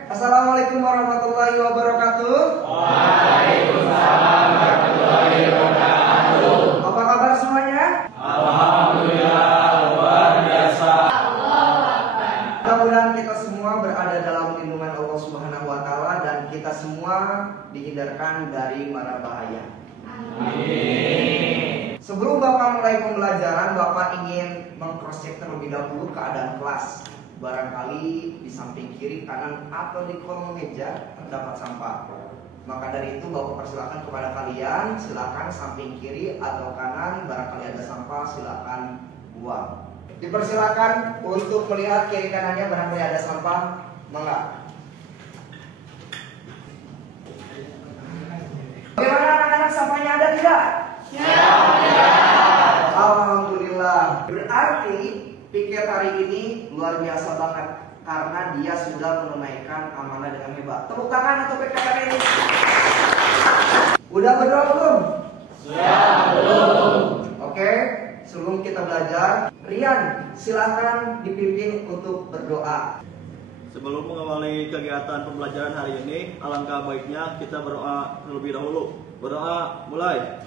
Assalamualaikum warahmatullahi wabarakatuh. Waalaikumsalam warahmatullahi wabarakatuh. Apa kabar semuanya? Alhamdulillah luar biasa. Mudah-mudahan kita semua berada dalam lindungan Allah Subhanahu wa taala dan kita semua dihindarkan dari mara bahaya. Amin. Sebelum Bapak mulai pembelajaran, Bapak ingin meng-cross-check terlebih dahulu keadaan kelas. Barangkali di samping kiri, kanan, atau di kolong meja terdapat sampah. Maka dari itu Bapak persilakan kepada kalian, silakan samping kiri atau kanan, barangkali ada sampah silakan buang. Dipersilakan untuk melihat kiri kanannya, barangkali ada sampah, mangga. Bagaimana anak-anak, sampahnya ada tidak? Ya. Alhamdulillah. Berarti piket hari ini luar biasa banget karena dia sudah menunaikan amanah dengan hebat. Tepuk tangan untuk piket hari ini. Udah berdoa belum? Sudah belum. Oke, sebelum kita belajar, Rian silakan dipimpin untuk berdoa. Sebelum mengawali kegiatan pembelajaran hari ini, alangkah baiknya kita berdoa terlebih dahulu. Berdoa mulai.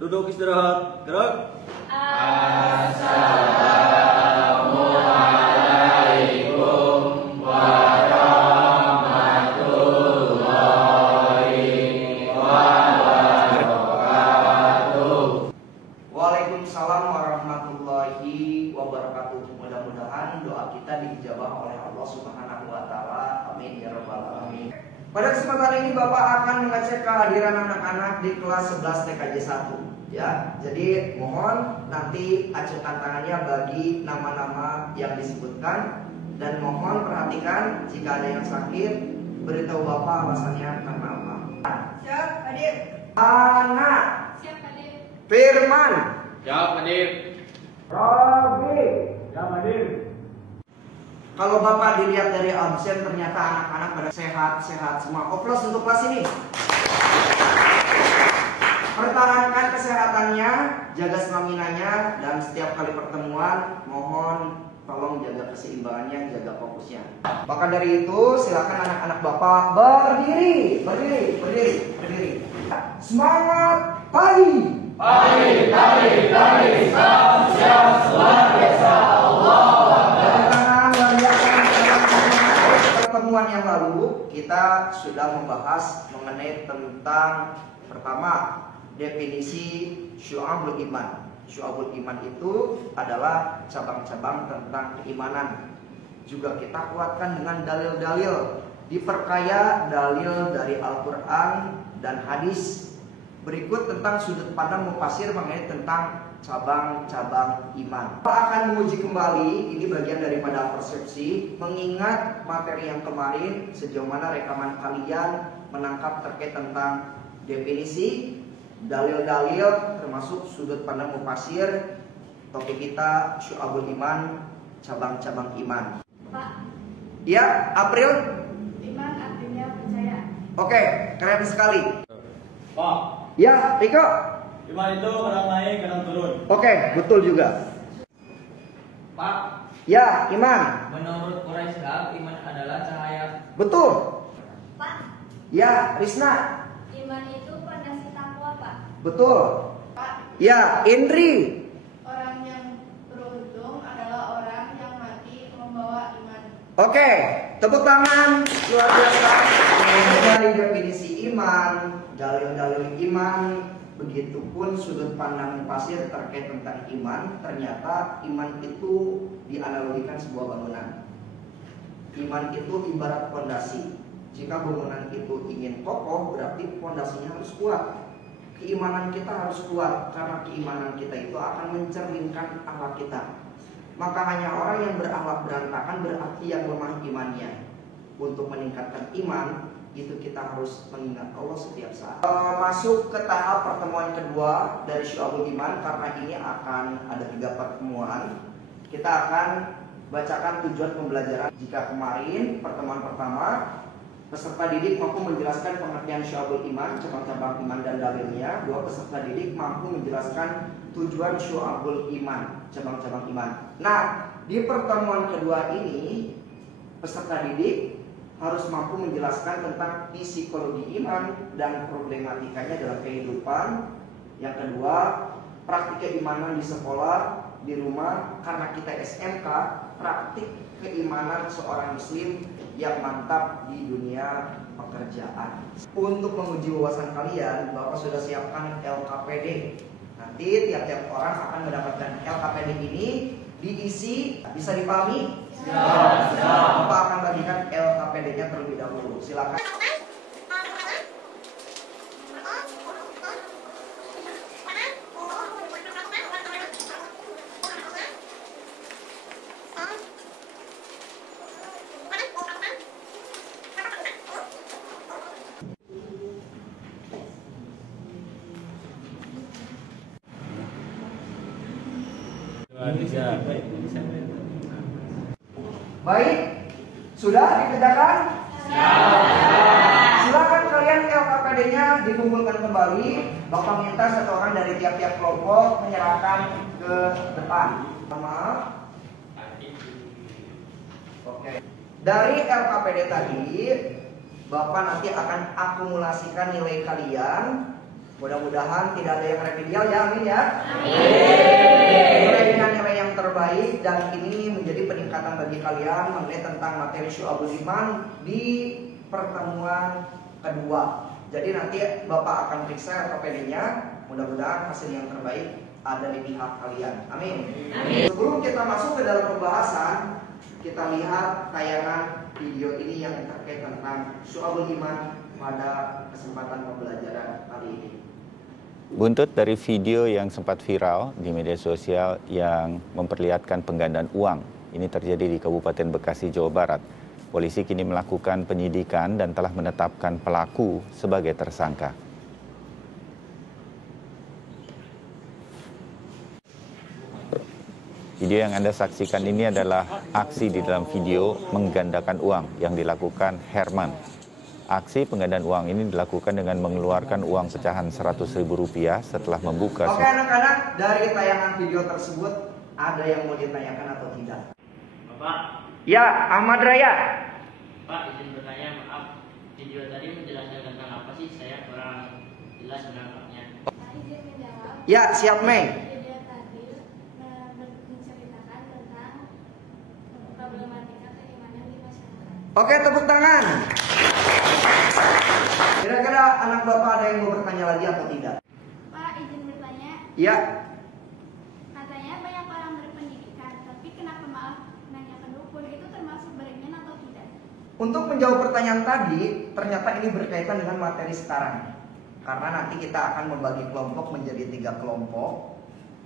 Duduk istirahat. Gerak. Assalamualaikum warahmatullahi wabarakatuh. Waalaikumsalam warahmatullahi wabarakatuh. Mudah-mudahan doa kita diijabah oleh Allah Subhanahu wa taala. Amin ya rabbal alamin. Pada kesempatan ini Bapak akan mengecek kehadiran anak-anak di kelas 11 TKJ 1 ya. Jadi mohon nanti acungkan tangannya bagi nama-nama yang disebutkan dan mohon perhatikan jika ada yang sakit beritahu Bapak alasannya karena apa. Siap, hadir. Ana, Siap, hadir. Firman, Siap hadir. Robi. Ya, hadir. Kalau Bapak dilihat dari absen ternyata anak-anak pada sehat-sehat semua. Oplos untuk kelas ini. Pertahankan kesehatannya, jaga staminanya, dan setiap kali pertemuan mohon tolong jaga keseimbangannya, jaga fokusnya. Maka dari itu silakan anak-anak Bapak berdiri. Semangat pagi. Pagi. Siap luar biasa. Pertemuan yang lalu kita sudah membahas mengenai tentang pertama definisi syu'abul iman. Syu'abul iman itu adalah cabang-cabang tentang keimanan. Juga kita kuatkan dengan dalil-dalil, diperkaya dalil dari Al-Quran dan hadis. Berikut tentang sudut pandang mufasir mengenai tentang cabang-cabang iman. Kita akan menguji kembali, ini bagian daripada persepsi, mengingat materi yang kemarin, sejauh mana rekaman kalian menangkap terkait tentang definisi, dalil-dalil, termasuk sudut pandang mufasir. Topik kita syu'abul iman, cabang-cabang iman. Pak, Ya, April? iman artinya percaya. Oke, keren sekali. Pak, Ya, Riko? iman itu kadang naik, kadang turun. Oke, betul juga. Pak, Ya, Iman? menurut Quraisy iman adalah cahaya. Betul. Pak, Ya, Risna? iman itu fondasi takwa, Pak. Betul. Pak, Ya, Indri? orang yang beruntung adalah orang yang mati membawa iman. Oke, tepuk tangan. Luar biasa. Dari definisi iman, dalil-dalil iman, Begitupun sudut pandang Pasir terkait tentang iman. Ternyata iman itu dianalogikan sebuah bangunan. Iman itu ibarat fondasi. Jika bangunan itu ingin kokoh, berarti fondasinya harus kuat. Keimanan kita harus kuat, karena keimanan kita itu akan mencerminkan akhlak kita. Maka hanya orang yang berakhlak berantakan berarti yang lemah imannya. Untuk meningkatkan iman, itu kita harus mengingat Allah setiap saat. Masuk ke tahap pertemuan kedua dari Syu'abul Iman, karena ini akan ada 3 pertemuan. Kita akan bacakan tujuan pembelajaran. Jika kemarin pertemuan pertama peserta didik mampu menjelaskan pengertian Syu'abul Iman, cabang-cabang iman dan dalilnya. 2 peserta didik mampu menjelaskan tujuan Syu'abul Iman, cabang-cabang iman. Nah, di pertemuan kedua ini peserta didik harus mampu menjelaskan tentang psikologi iman dan problematikanya dalam kehidupan. Yang kedua, praktik keimanan di sekolah, di rumah, karena kita SMK, praktik keimanan seorang muslim yang mantap di dunia pekerjaan. Untuk menguji wawasan kalian, Bapak sudah siapkan LKPD. Nanti tiap-tiap orang akan mendapatkan LKPD ini diisi, bisa dipahami? Bapak akan bagikan LKPD-nya terlebih dahulu. Silakan. Baik, sudah dikerjakan? Silakan kalian LKPD-nya dikumpulkan kembali. Bapak minta 1 orang dari tiap-tiap kelompok menyerahkan ke depan. Maaf. Oke. Dari LKPD tadi, Bapak nanti akan akumulasikan nilai kalian. Mudah-mudahan tidak ada yang remedial ya, amin ya. Nilai dengan nilai yang terbaik, dan ini menjadi peningkatan bagi kalian mengenai tentang materi Syu'abul Iman di pertemuan kedua. Jadi nanti Bapak akan periksa LKPD-nya. Mudah-mudahan hasil yang terbaik ada di pihak kalian. Amin. Sebelum kita masuk ke dalam pembahasan, kita lihat tayangan video ini yang terkait tentang Syu'abul Iman pada kesempatan pembelajaran kali ini. Buntut dari video yang sempat viral di media sosial yang memperlihatkan penggandaan uang. Ini terjadi di Kabupaten Bekasi, Jawa Barat. Polisi kini melakukan penyidikan dan telah menetapkan pelaku sebagai tersangka. Video yang Anda saksikan ini adalah aksi di dalam video menggandakan uang yang dilakukan Herman. Aksi penggandaan uang ini dilakukan dengan mengeluarkan uang pecahan Rp100.000 setelah membuka. Oke anak-anak, dari tayangan video tersebut ada yang mau ditanyakan atau tidak? Bapak. Ya, Ahmad Raya. Pak, izin bertanya, maaf. Video tadi menjelaskan tentang apa sih? Saya kurang jelas menangkapnya. Izin menjawab. Ya, siap Mei. Video tadi menceritakan tentang problematika keimanan di masyarakat. Oke, tepuk tangan. Kira-kira anak Bapak ada yang mau bertanya lagi atau tidak? Pak, izin bertanya. Ya. Katanya banyak orang berpendidikan, tapi kenapa malah nanya ke dukun? Itu termasuk beriman atau tidak? Untuk menjawab pertanyaan tadi, ternyata ini berkaitan dengan materi sekarang. Karena nanti kita akan membagi kelompok menjadi 3 kelompok.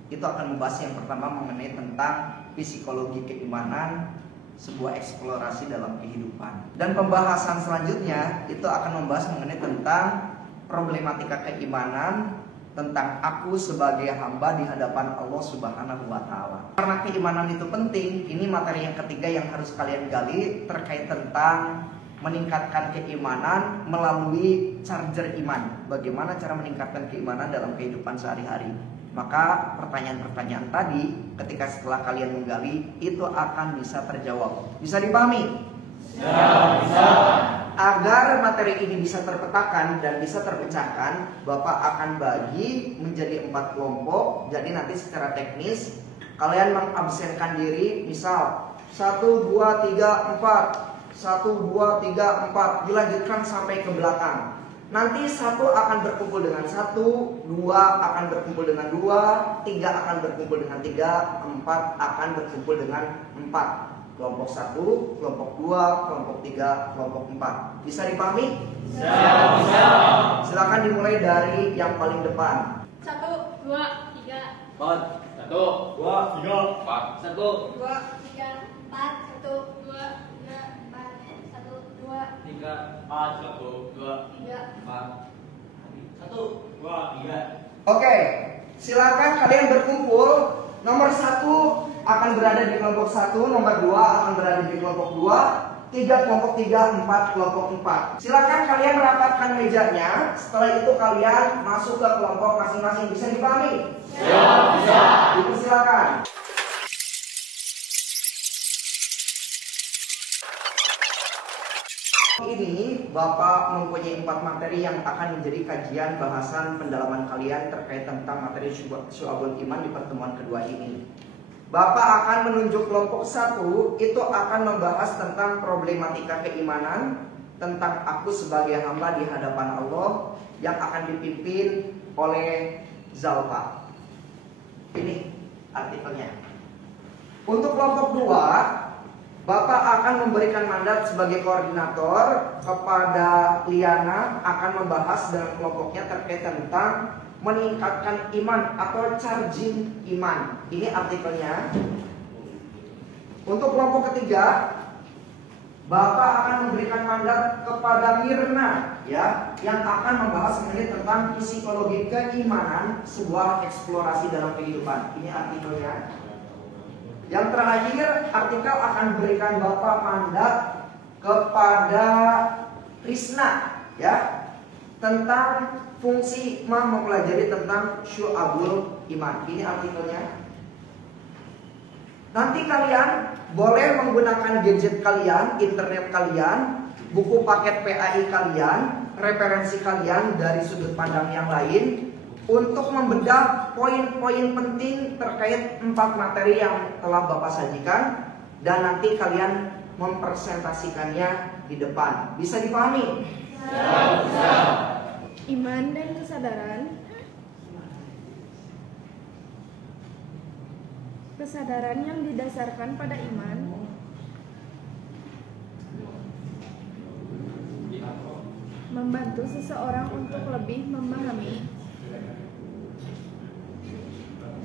Itu akan membahas yang pertama mengenai tentang psikologi keimanan, sebuah eksplorasi dalam kehidupan. Dan pembahasan selanjutnya itu akan membahas mengenai tentang problematika keimanan, tentang aku sebagai hamba di hadapan Allah Subhanahu wa Ta'ala. Karena keimanan itu penting, ini materi yang ketiga yang harus kalian gali terkait tentang meningkatkan keimanan melalui charger iman. Bagaimana cara meningkatkan keimanan dalam kehidupan sehari-hari? Maka pertanyaan-pertanyaan tadi ketika setelah kalian menggali itu akan bisa terjawab. Bisa dipahami? Bisa. Agar materi ini bisa terpetakan dan bisa terpecahkan, Bapak akan bagi menjadi 4 kelompok. Jadi nanti secara teknis kalian mengabsenkan diri, misal 1, 2, 3, 4 1, 2, 3, 4 dilanjutkan sampai ke belakang. Nanti 1 akan berkumpul dengan 1, 2 akan berkumpul dengan 2, 3 akan berkumpul dengan 3, 4 akan berkumpul dengan 4. Kelompok 1, kelompok 2, kelompok 3, kelompok 4. Bisa dipahami? Bisa. Silakan dimulai dari yang paling depan. 1, 2, 3, 4, 1, 2, 3, 4, 1, 2, 3, 4, 1, 2, 3, 4, 1, 2, 3, 4, 1, 2, 3. 4, 1, 2, 3. Oke, silakan kalian berkumpul. Nomor 1 akan berada di kelompok 1, nomor 2 akan berada di kelompok 2, 3 kelompok 3, 4 kelompok 4. Silakan kalian rapatkan mejanya. Setelah itu kalian masuk ke kelompok masing-masing. Bisa dipahami? Bisa. Dipersilakan. Ini Bapak mempunyai 4 materi yang akan menjadi kajian bahasan pendalaman kalian terkait tentang materi Syu'abul Iman di pertemuan kedua ini. Bapak akan menunjuk kelompok 1, itu akan membahas tentang problematika keimanan, tentang aku sebagai hamba di hadapan Allah yang akan dipimpin oleh Zalfa. Ini artikelnya. Untuk kelompok 2, Bapak akan memberikan mandat sebagai koordinator kepada Liana, akan membahas dengan kelompoknya terkait tentang meningkatkan iman atau charging iman. Ini artikelnya. Untuk kelompok ketiga, Bapak akan memberikan mandat kepada Mirna, ya, yang akan membahas mengenai tentang psikologi keimanan, sebuah eksplorasi dalam kehidupan. Ini artikelnya. Yang terakhir, artikel akan berikan Bapak mandat kepada Krisna, ya, tentang fungsi hikmah mempelajari tentang Syu'abul Iman. Ini artikelnya. Nanti kalian boleh menggunakan gadget kalian, internet kalian, buku paket PAI kalian, referensi kalian dari sudut pandang yang lain untuk membedah poin-poin penting terkait 4 materi yang telah Bapak sajikan, dan nanti kalian mempresentasikannya di depan. Bisa dipahami? Bisa. Iman dan kesadaran. Kesadaran yang didasarkan pada iman membantu seseorang untuk lebih memahami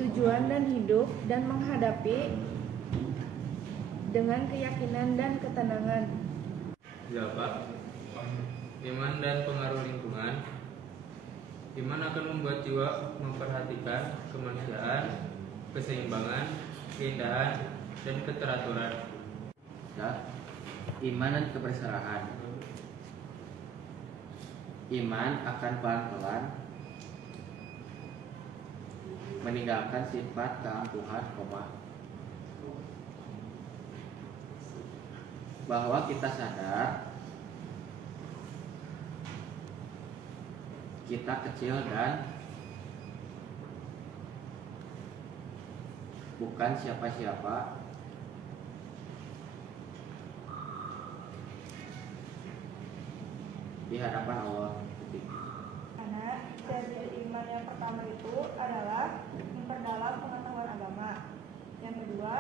tujuan dan hidup dan menghadapi dengan keyakinan dan ketenangan. Pak, iman dan pengaruh lingkungan. Iman akan membuat jiwa memperhatikan kemanusiaan, keseimbangan, keindahan, dan keteraturan. Iman dan keberserahan. Iman akan pelan-pelan meninggalkan sifat keangkuhan, bahwa kita sadar kita kecil dan bukan siapa-siapa, di hadapan Allah. Karena ciri iman yang pertama itu adalah memperdalam pengetahuan agama. Yang kedua,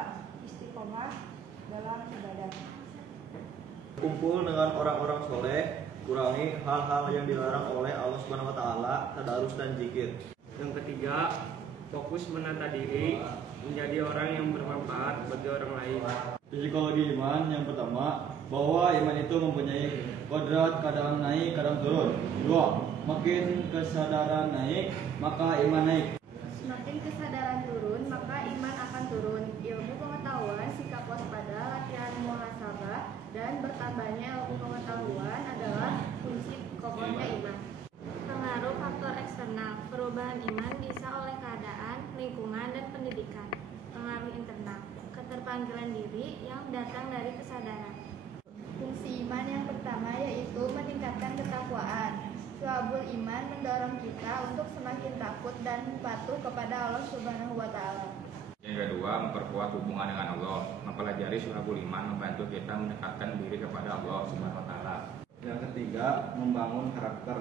istiqomah dalam ibadah. Kumpul dengan orang-orang soleh, kurangi hal-hal yang dilarang oleh Allah Subhanahu wa taala, tadarus dan zikir. Yang ketiga, fokus menata diri menjadi orang yang bermanfaat bagi orang lain. Psikologi iman yang pertama, bahwa iman itu mempunyai kodrat kadang naik, kadang turun. 2. Makin kesadaran naik, maka iman naik. Semakin kesadaran turun, maka iman akan turun. Ilmu pengetahuan, sikap waspada, latihan muhasabah, dan bertambahnya ilmu pengetahuan adalah kunci kokohnya iman. Pengaruh faktor eksternal. Perubahan iman bisa oleh keadaan, lingkungan, dan pendidikan. Pengaruh internal. Keterpanggilan diri yang datang dari kesadaran. Fungsi iman yang pertama yaitu meningkatkan ketakwaan. Syu'abul iman mendorong kita untuk semakin takut dan patuh kepada Allah Subhanahu wa taala. Yang kedua, memperkuat hubungan dengan Allah. Mempelajari Syu'abul Iman membantu kita mendekatkan diri kepada Allah Subhanahu wa taala. Yang ketiga, membangun karakter.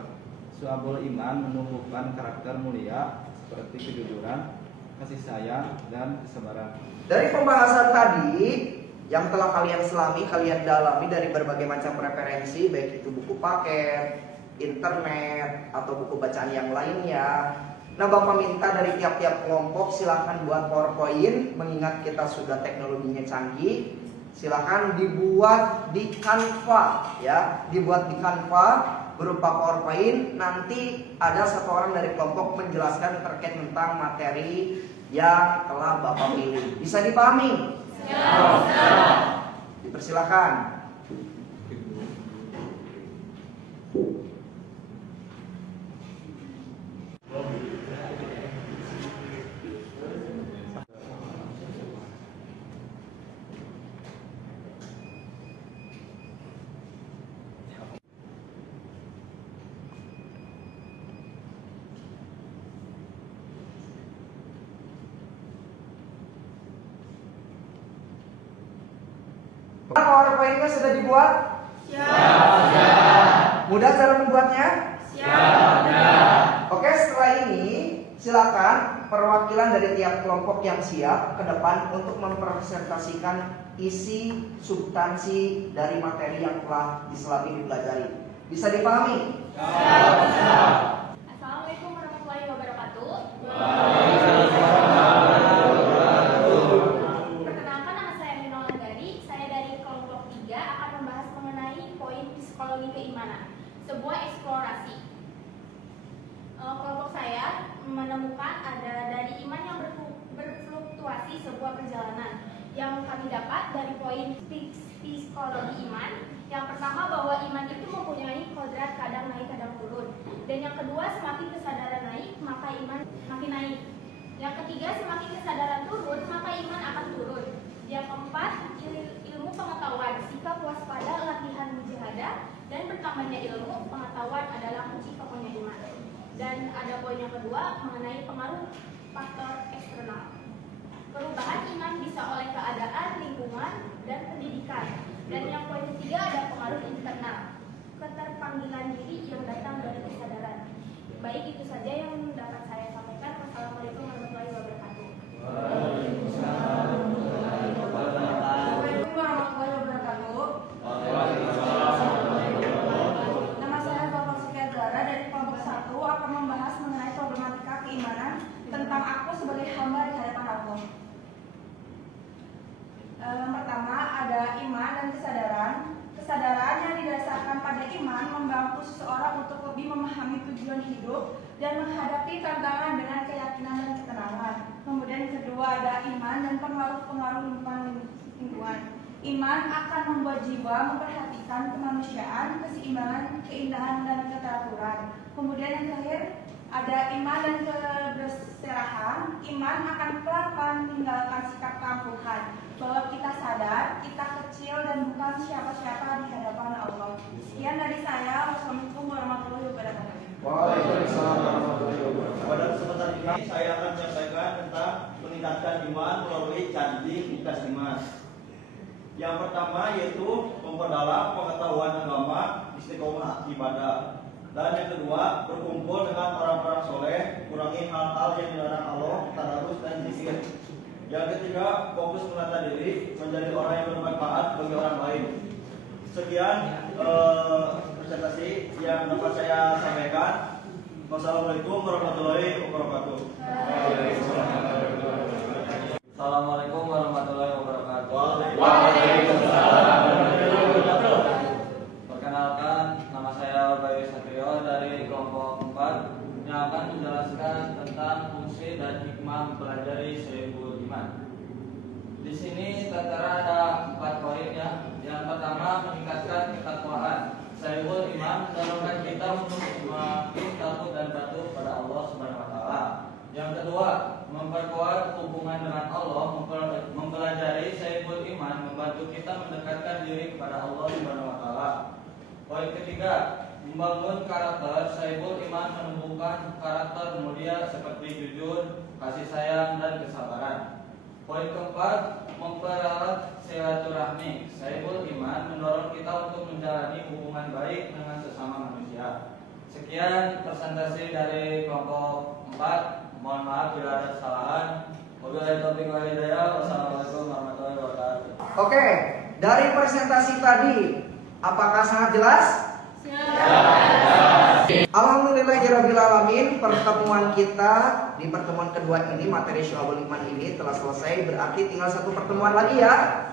Syu'abul Iman menumbuhkan karakter mulia seperti kejujuran, kasih sayang, dan kesabaran. Dari pembahasan tadi yang telah kalian selami, kalian dalami dari berbagai macam referensi, baik itu buku paket, internet, atau buku bacaan yang lainnya. Nah, Bapak minta dari tiap-tiap kelompok silahkan buat PowerPoint, mengingat kita sudah teknologinya canggih. Silahkan dibuat di Canva, ya, dibuat di Canva berupa PowerPoint. Nanti ada satu orang dari kelompok menjelaskan terkait tentang materi yang telah Bapak pilih. Bisa dipahami? Ya. Dipersilakan. PowerPoint-nya sudah dibuat? Siap. Mudah cara membuatnya? Siap. Oke, setelah ini silakan perwakilan dari tiap kelompok yang siap ke depan untuk mempresentasikan isi substansi dari materi yang telah diselami dipelajari. Bisa dipahami? Siap. Assalamualaikum warahmatullahi wabarakatuh. Perkenalkan, nama saya Minol Nagari. Saya dari kelompok 3 akan membahas mengenai poin psikologi keimanan, sebuah eksplorasi. Kelompok saya menemukan ada dari iman yang berfluktuasi sebuah perjalanan. Yang kami dapat dari poin psikologi iman, yang pertama bahwa iman itu mempunyai kodrat kadang naik kadang turun. Dan yang kedua, semakin kesadaran naik maka iman makin naik. Yang ketiga, semakin kesadaran turun maka iman akan turun. Yang keempat, ilmu pengetahuan, sikap waspada, latihan mujahadah, dan bertambahnya ilmu pengetahuan adalah kunci kokohnya iman. Dan ada poin yang kedua mengenai pengaruh faktor eksternal. Perubahan iman bisa oleh keadaan, lingkungan, dan pendidikan. Dan yang poin ketiga ada pengaruh internal, keterpanggilan diri yang datang dari kesadaran. Baik, itu saja yang dapat saya sampaikan. Wassalamualaikum warahmatullahi wabarakatuh. Assalamualaikum warahmatullahi wabarakatuh. Nama saya Bapak Sukadara dari kelompok 1 akan membahas mengenai problematika keimanan tentang aku sebagai hamba di hadapan Allah. Pertama ada iman dan kesadaran. Kesadaran yang didasarkan pada iman membantu seseorang untuk lebih memahami tujuan hidup dan menghadapi tantangan dengan keyakinan dan ketenangan. Kemudian kedua ada iman dan pengaruh-pengaruh lingkungan. Iman akan membuat jiwa memperhatikan kemanusiaan, keseimbangan, keindahan, dan keteraturan. Kemudian yang terakhir ada iman dan keberserahan. Iman akan pelan-pelan meninggalkan sikap keangkuhan, bahwa kita sadar, kita kecil dan bukan siapa-siapa di hadapan Allah. Sekian dari saya. Wassalamualaikum warahmatullahi wabarakatuh. Waalaikumsalam warahmatullahi wabarakatuh. Pada kesempatan ini saya akan menyampaikan tentang meningkatkan iman melalui candi mitas iman. Yang pertama yaitu memperdalam pengetahuan agama, istiqomah ibadah. Dan yang kedua, berkumpul dengan orang-orang soleh, kurangi hal-hal yang dilarang Allah, tadarus dan zikir. Yang ketiga, fokus menata diri, menjadi orang yang bermanfaat bagi orang lain. Sekian presentasi yang dapat saya sampaikan. Wassalamualaikum warahmatullahi wabarakatuh. Assalamualaikum warahmatullahi wabarakatuh. Perkenalkan, nama saya Bayu Satrio dari kelompok 4 yang akan menjelaskan tentang fungsi dan hikmah mempelajari Syaiful Iman. Di sini tertera ada 4 poin ya. Yang pertama, meningkatkan ketakwaan. Syaiful Iman mendorongkan kita untuk semakin takut dan patuh pada Allah Subhanahu wa taala. Yang kedua, memperkuat hubungan dengan Allah. Mempelajari Syaiful Iman membantu kita mendekatkan diri kepada Allah Subhanahu wa taala. Poin ketiga, membangun karakter. Syaiful Iman menumbuhkan karakter mulia seperti jujur, kasih sayang, dan kesabaran. Poin keempat, mempererat silaturahmi. Syaiful Iman mendorong kita untuk menjalani hubungan baik dengan sesama manusia. Sekian presentasi dari kelompok 4. Mohon maaf bila ada kesalahan. Wabillahi taufiq wal hidayah. Wassalamualaikum warahmatullahi wabarakatuh. Oke, dari presentasi tadi, apakah sangat jelas? Alhamdulillahirrahmanirrahim. Pertemuan kita di pertemuan kedua ini, materi Syu'abul Iman ini telah selesai. Berarti tinggal satu pertemuan lagi ya.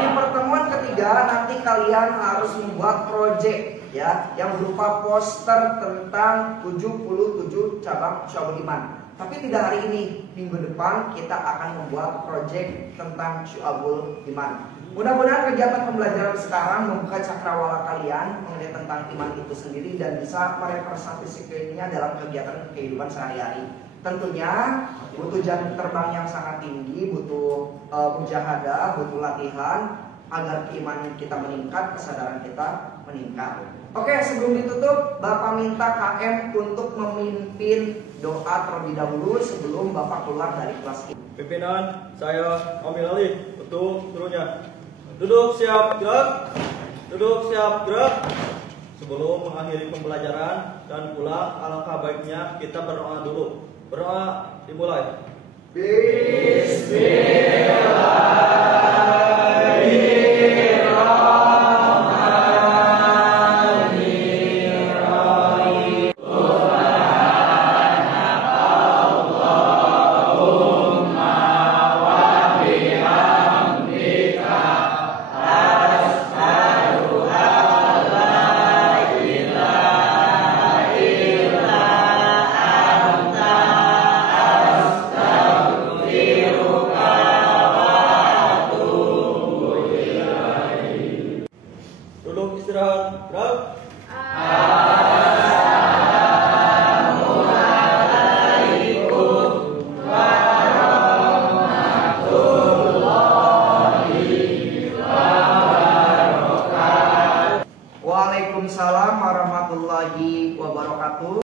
Di pertemuan ketiga nanti kalian harus membuat proyek ya, yang berupa poster tentang 77 cabang Syu'abul Iman. Tapi tidak hari ini, minggu depan kita akan membuat proyek tentang Syu'abul Iman. Mudah-mudahan kegiatan pembelajaran sekarang membuka cakrawala kalian mengenai tentang iman itu sendiri dan bisa merepresentasikannya dalam kegiatan kehidupan sehari-hari. Tentunya butuh jam terbang yang sangat tinggi, butuh mujahadah, butuh latihan agar keimanan kita meningkat, kesadaran kita meningkat. Oke, sebelum ditutup, Bapak minta KM untuk memimpin doa terlebih dahulu sebelum Bapak keluar dari kelas ini. Pimpinan, saya ambil alih untuk turunnya. Duduk siap gerak. Duduk siap gerak. Sebelum mengakhiri pembelajaran dan pulang, alangkah baiknya kita berdoa dulu. Berdoa dimulai. Duduk istirahat. Gerak. Waalaikumsalam warahmatullahi wabarakatuh.